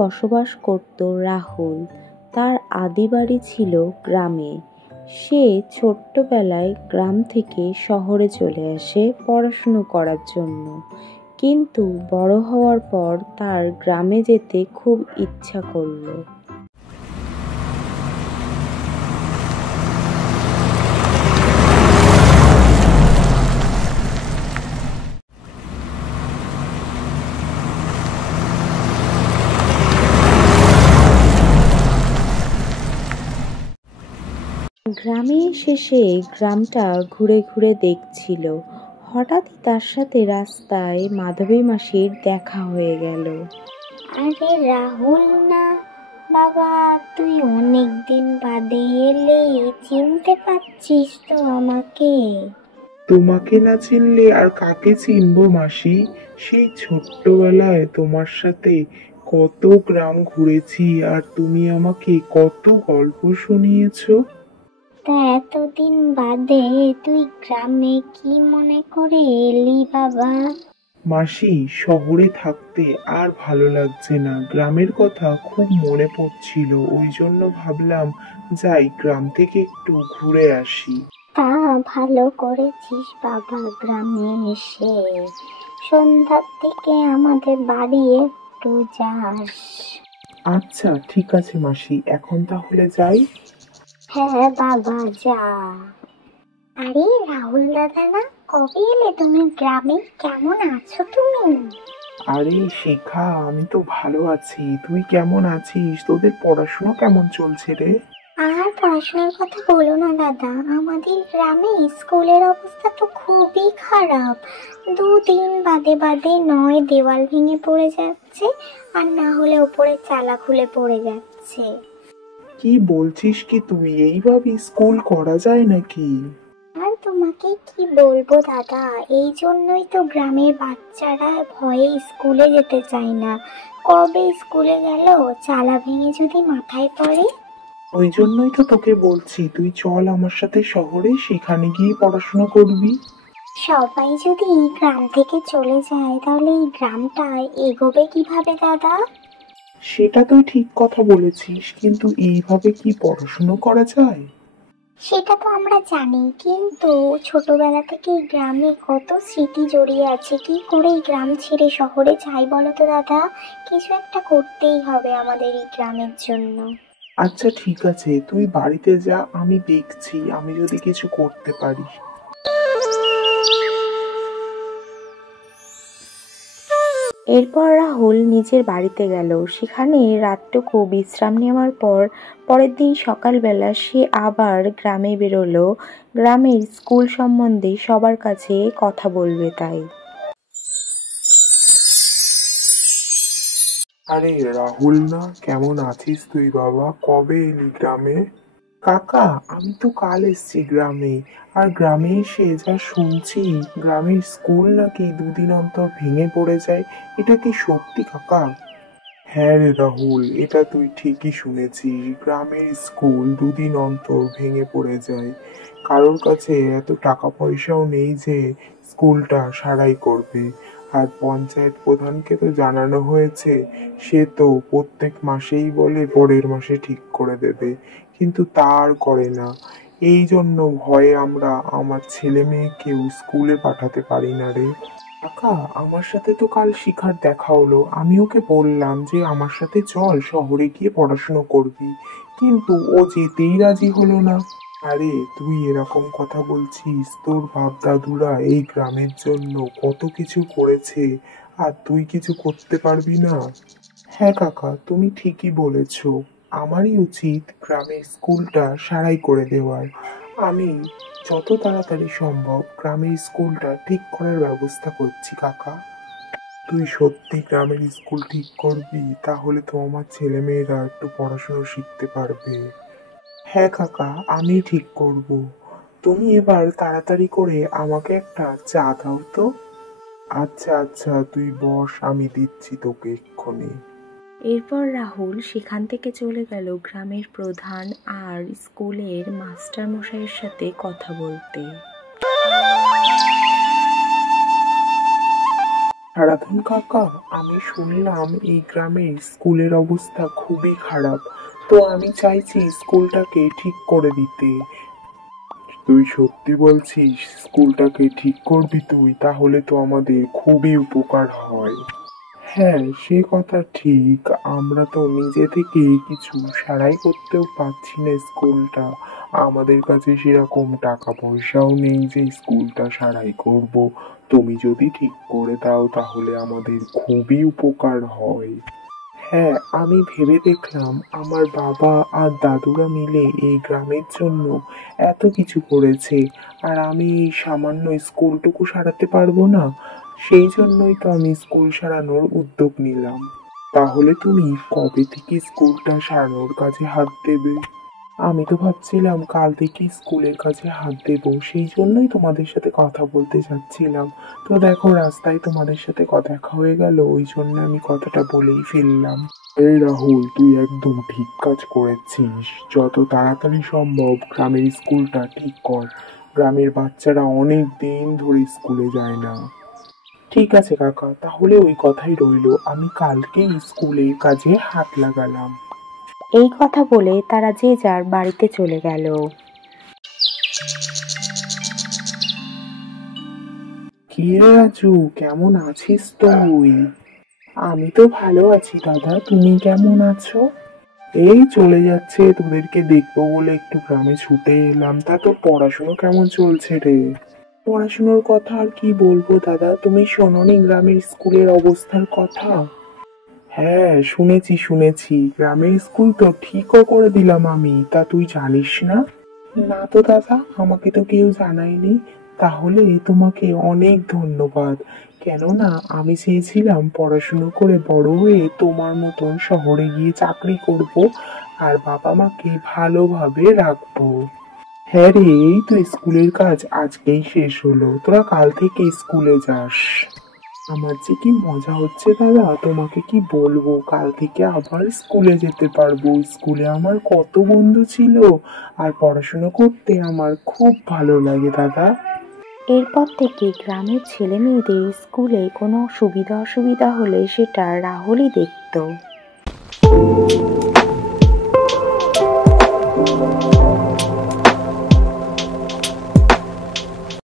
বসবাস করত রাহুল। তার আদি বাড়ি ছিল গ্রামে। সে ছোট্টবেলায় গ্রাম থেকে শহরে চলে আসে পড়াশুনো করার জন্য, কিন্তু বড় হওয়ার পর তার গ্রামে যেতে খুব ইচ্ছা করলো। গ্রামে এসে সে গ্রামটা ঘুরে ঘুরে দেখছিল। হঠাৎই তার সাথে রাস্তায় মাধবী মাসির দেখা হয়ে গেল। আরে রাহুল না বাবা, তুই অনেকদিন বাদে এলে, চিনতে পারছিস তো আমাকে? তোমাকে না চিনলে আর কাকে চিনবো মাসি? সেই ছোট্টবেলায় তোমার সাথে কত গ্রাম ঘুরেছি, আর তুমি আমাকে কত গল্প শুনিয়েছো। তা এতদিন বাদে তুই গ্রামে কি মনে করে এলি বাবা? মাসি, শহরে থাকতে আর ভালো লাগছে না, গ্রামের কথা খুব মনে পড়ছিল, ওই জন্য ভাবলাম যাই গ্রাম থেকে একটু ঘুরে আসি। তা ভালো করেছিস বাবা, গ্রামে এসে সন্ধ্যার দিকে আমাদের বাড়ি একটু যাস। আচ্ছা ঠিক আছে মাসি, এখন তাহলে যাই। হ্যাঁ বাবা যা। আরে রাহুল দাদা না, কবে এলে তুমি গ্রামে? কেমন আছো তুমি? আরে শিখা, আমি তো ভালো আছি, তুই কেমন আছিস? তোদের পড়াশোনা কেমন চলছে রে? আর পড়াশোনার কথা বলো না দাদা, আমাদের গ্রামে স্কুলের অবস্থা তো খুবই খারাপ। দুদিন বাদে বাদে নয় দেওয়াল ভেঙে পড়ে যাচ্ছে, আর না হলে ওপরে চালা খুলে পড়ে যাচ্ছে। কি বলছিস কি তুই? এইভাবে স্কুল করা যায় নাকি? আর তোমাকে কি বলবো দাদা, এই জন্যই তো গ্রামের বাচ্চারা ভয়ে স্কুলে যেতে চায় না। কবে স্কুলে গেল, চালা ভেঙে যদি মাথায় পড়ে। ওই জন্যই তো তোকে বলছি, তুই চল আমার সাথে শহরে, সেখানে গিয়ে পড়াশোনা করবি। সবাই যদি এই গ্রাম থেকে চলে যায়, তাহলে এই গ্রামটা এগোবে কিভাবে দাদা? সেটা তুই ঠিক কথা বলেছিস, কিন্তু এইভাবে কি পড়াশোনা করা যায়? সেটা তো আমরা জানি, কিন্তু ছোটবেলা থেকে এই গ্রামে কত স্মৃতি জড়িয়ে আছে। কি করে এই গ্রাম ছেড়ে শহরে যাই বলো তো দাদা? কিছু একটা করতেই হবে আমাদের এই গ্রামের জন্য। আচ্ছা ঠিক আছে, তুই বাড়িতে যা, আমি দেখছি আমি যদি কিছু করতে পারি। এরপর রাহুল নিজের বাড়িতে গেল। সেখানে রাতটুকু বিশ্রাম নেওয়ার পর পরের দিন সকালবেলা সে আবার গ্রামে বেরোলো। গ্রামের স্কুল সম্বন্ধে সবার কাছে কথা বলবে তাই। আরে রাহুল না, কেমন আছিস তুই বাবা? কবে এলি গ্রামে? কাকা, আমি তো কাল এসেছি গ্রামে। আর গ্রামে এসে যা শুনছি, গ্রামের স্কুল নাকি দুদিন অন্তর ভেঙে পড়ে যায়, এটা কি সত্যি কাকা? হ্যাঁ রে রাহুল, এটা তুই ঠিকই শুনেছিস, গ্রামের স্কুল দুদিন অন্তর ভেঙে পড়ে যায়। কারোর কাছে এত টাকা পয়সাও নেই যে স্কুলটা সারাই করবে। আর পঞ্চায়েত প্রধানকে তো জানানো হয়েছে, সে তো প্রত্যেক মাসেই বলে পরের মাসে ঠিক করে দেবে, কিন্তু তা আর করে না। এই জন্য ভয়ে আমরা আমার ছেলে মেয়েকেও স্কুলে পাঠাতে পারি না রে। কাকা, আমার সাথে তো কাল শিখার দেখা হলো, আমি ওকে বললাম যে আমার সাথে চল শহরে গিয়ে পড়াশুনো করবি, কিন্তু ও যেতেই রাজি হলো না। আরে তুই এরকম কথা বলছিস? তোর বাপ দাদুরা এই গ্রামের জন্য কত কিছু করেছে, আর তুই কিছু করতে পারবি না? হ্যাঁ কাকা, তুমি ঠিকই বলেছো, আমারই উচিত গ্রামের স্কুলটা সারাই করে দেওয়ার। আমি যত তাড়াতাড়ি সম্ভব গ্রামের স্কুলটা ঠিক করার ব্যবস্থা করছি কাকা। তুই সত্যি গ্রামের স্কুল ঠিক করবি? তাহলে তো আমার ছেলে মেয়েরা একটু পড়াশোনা শিখতে পারবে। হ্যাঁ কাকা, আমি ঠিক করব। তুমি এবার তাড়াতাড়ি করে আমাকে একটা চা দাও তো। আচ্ছা আচ্ছা, তুই বস, আমি দিচ্ছি তোকে এক্ষুনি। এরপর রাহুল সেখান থেকে চলে গেল গ্রামের প্রধান আর স্কুলের মাস্টার মশাইয়ের সাথে কথা বলতে। সারাধন কাকা, আমি শুনলাম এই গ্রামের স্কুলের অবস্থা খুবই খারাপ, তো আমি চাইছি স্কুলটাকে ঠিক করে দিতে। তুই সত্যি বলছিস স্কুলটাকে ঠিক করবি তুই? তাহলে তো আমাদের খুবই উপকার হয়। হ্যাঁ, সে কথা ঠিক। আমরা তো নিজে থেকে কিছু সারাই করতেও পারছি না স্কুলটা। আমাদের কাছে সেরকম টাকা পয়সাও নেই যে স্কুলটা সারাই করব। তুমি যদি ঠিক করে দাও তাহলে আমাদের খুবই উপকার হয়। হ্যাঁ, আমি ভেবে দেখলাম আমার বাবা আর দাদুরা মিলে এই গ্রামের জন্য এত কিছু করেছে, আর আমি এই সামান্য স্কুলটুকু সারাতে পারবো না। সেই জন্যই তো আমি স্কুল সারানোর উদ্যোগ নিলাম। তাহলে তুমি কবে থেকে স্কুলটা সারানোর কাজে হাত দেবে? আমি তো ভাবছিলাম কাল থেকে স্কুলের কাছে হাত দেব, সেই জন্যই তোমাদের সাথে কথা বলতে চাচ্ছিলাম। তো দেখো রাস্তায় তোমাদের সাথে দেখা হয়ে গেল, ওই জন্য আমি কথাটা বলেই ফেললাম। এই রাহুল, তুই একদম ঠিক কাজ করেছিস। যত তাড়াতাড়ি সম্ভব গ্রামের স্কুলটা ঠিক কর। গ্রামের বাচ্চারা অনেক দিন ধরে স্কুলে যায় না। ঠিক আছে কাকা, তাহলে ওই কথাই রইলো, আমি কালকে স্কুলের কাজে হাত লাগালাম। এই কথা বলে তারা যে যার বাড়িতে চলে গেল। কি রে রাজু, কেমন আছিস তুই? আমি তো ভালো আছি দাদা, তুমি কেমন আছো? এই চলে যাচ্ছে, তোদেরকে দেখবো বলে একটু গ্রামে ছুটে এলাম। তা তোর পড়াশুনো কেমন চলছে রে? পড়াশুনোর কথা আর কি বলবো দাদা, তুমি শোনোনি গ্রামের স্কুলের অবস্থার কথা? হ্যাঁ, শুনেছি, গ্রামের স্কুল তো ঠিকও করে দিলাম আমি। তা তুই জানিস না? না তো দাদা, আমাকে তো কেউ জানায়নি। তাহলে তোমাকে অনেক ধন্যবাদ। কেননা আমি চেয়েছিলাম পড়াশুনো করে বড় হয়ে তোমার মতন শহরে গিয়ে চাকরি করব, আর বাবা মাকে ভালোভাবে রাখবো। হ্যাঁ রে, এই তো স্কুলের কাজ আজকেই শেষ হলো, তোরা কাল থেকে স্কুলে যাস। আমার যে কি মজা হচ্ছে দাদা, তোমাকে কি বলবো, কাল থেকে আবার স্কুলে যেতে পারবো। স্কুলে আমার কত বন্ধু ছিল, আর পড়াশোনা করতে আমার খুব ভালো লাগে দাদা। এরপর থেকে গ্রামের ছেলে মেয়েদের স্কুলে কোনো সুবিধা অসুবিধা হলে সেটা রাহুলই দেখতো।